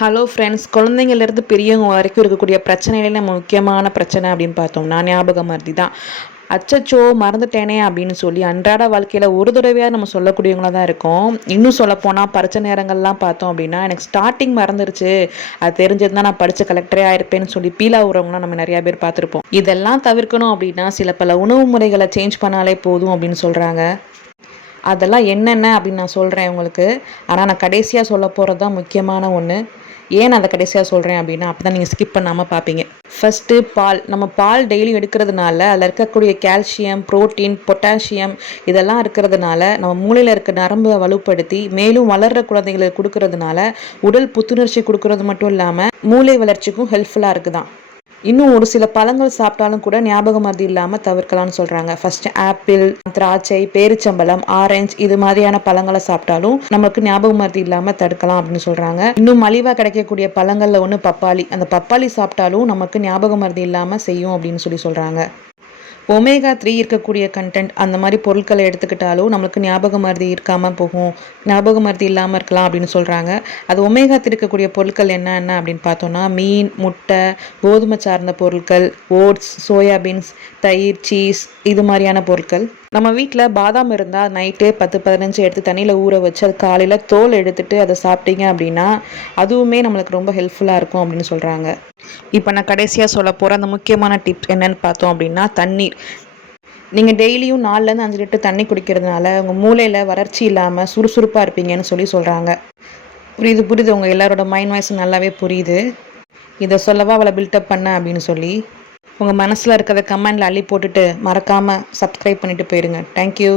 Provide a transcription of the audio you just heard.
Hello friends, குழந்தைங்கள்லேருந்து பெரியவங்க வரைக்கும் இருக்கக்கூடிய பிரச்சனைகளே நம்ம முக்கியமான பிரச்சனை அப்படின்னு பார்த்தோம்னா ஞாபக மறதி தான். அச்சச்சோ மறந்துட்டேனே அப்படின்னு சொல்லி அன்றாட வாழ்க்கையில் ஒரு தடவையாக நம்ம சொல்லக்கூடியவங்களாக தான் இருக்கோம். இன்னும் சொல்லப்போனால் பரீட்சை நேரங்கள்லாம் பார்த்தோம் அப்படின்னா எனக்கு ஸ்டார்டிங் மறந்துருச்சு, அது தெரிஞ்சிருந்தா நான் படித்த கலெக்டரே ஆயிருப்பேன்னு சொல்லி பீல் ஆகுறவங்களாம் நம்ம நிறையா பேர் பார்த்துருப்போம். இதெல்லாம் தவிர்க்கணும் அப்படின்னா சில பல உணவு முறைகளை சேஞ்ச் பண்ணாலே போதும் அப்படின்னு சொல்கிறாங்க. அதெல்லாம் என்னென்ன அப்படின்னு நான் சொல்கிறேன் உங்களுக்கு. ஆனால் நான் கடைசியாக சொல்ல போகிறது தான் முக்கியமான ஒன்று. ஏன் நான் அதை கடைசியாக சொல்கிறேன் அப்படின்னா அப்போ தான் நீங்கள் ஸ்கிப் பண்ணாமல் பார்ப்பீங்க. ஃபஸ்ட்டு பால். நம்ம பால் டெய்லி எடுக்கிறதுனால அதில் இருக்கக்கூடிய கால்சியம், புரோட்டீன், பொட்டாசியம் இதெல்லாம் இருக்கிறதுனால நம்ம மூளையில் இருக்க நரம்பை வலுப்படுத்தி மேலும் வளர்கிற குழந்தைகளுக்கு கொடுக்கறதுனால உடல் புத்துணர்ச்சி கொடுக்கறது மட்டும் இல்லாமல் மூளை வளர்ச்சிக்கும் ஹெல்ப்ஃபுல்லாக இருக்குதான். இன்னும் ஒரு சில பழங்கள் சாப்பிட்டாலும் கூட ஞாபக மறதி இல்லாமல் தவிர்க்கலாம்னு சொல்கிறாங்க. ஃபஸ்ட்டு ஆப்பிள், திராட்சை, பேரிச்சம்பழம், ஆரஞ்சு இது மாதிரியான பழங்களை சாப்பிட்டாலும் நமக்கு ஞாபக மறதி இல்லாமல் தடுக்கலாம் அப்படின்னு சொல்கிறாங்க. இன்னும் மலிவாக கிடைக்கக்கூடிய பழங்களில் ஒன்று பப்பாளி. அந்த பப்பாளி சாப்பிட்டாலும் நமக்கு ஞாபக மறதி இல்லாமல் செய்யும் அப்படின்னு சொல்கிறாங்க. ஒமேகா 3 இருக்கக்கூடிய கண்டென்ட் அந்த மாதிரி பொருட்களை எடுத்துக்கிட்டாலும் நம்மளுக்கு ஞாபக மறதி இருக்காமல் போகும், ஞாபக மறதி இல்லாமல் இருக்கலாம் அப்படின்னு சொல்கிறாங்க. அது ஒமேகா 3 இருக்கக்கூடிய பொருட்கள் என்ன அப்படின்னு பார்த்தோன்னா மீன், முட்டை, கோதுமை சார்ந்த பொருட்கள், ஓட்ஸ், சோயாபீன்ஸ், தயிர், சீஸ் இது மாதிரியான பொருட்கள். நம்ம வீட்டில் பாதாம் இருந்தால் நைட்டே 10-15 எடுத்து தண்ணியில் ஊற வச்சு அது காலையில் தோல் எடுத்துட்டு அதை சாப்பிட்டீங்க அப்படின்னா அதுவுமே நம்மளுக்கு ரொம்ப ஹெல்ப்ஃபுல்லாக இருக்கும் அப்படின்னு சொல்கிறாங்க. இப்போ நான் கடைசியாக சொல்ல போகிற அந்த முக்கியமான டிப்ஸ் என்னன்னு பார்த்தோம் அப்படின்னா தண்ணீர். நீங்கள் டெய்லியும் 4லேருந்து 5 லிட்டர் தண்ணி குடிக்கிறதுனால உங்கள் மூளையில் வறட்சி இல்லாமல் சுறுசுறுப்பாக இருப்பீங்கன்னு சொல்கிறாங்க. புரியுது உங்கள் எல்லாரோட மைண்ட் வாய்ஸ் நல்லாவே புரியுது. இதை சொல்லவா அவளை பில்டப் பண்ண அப்படின்னு சொல்லி உங்கள் மனசில் இருக்கிறத கமெண்டில் அள்ளி போட்டுட்டு மறக்காமல் சப்ஸ்கிரைப் பண்ணிவிட்டு போயிடுங்க. தேங்க்யூ.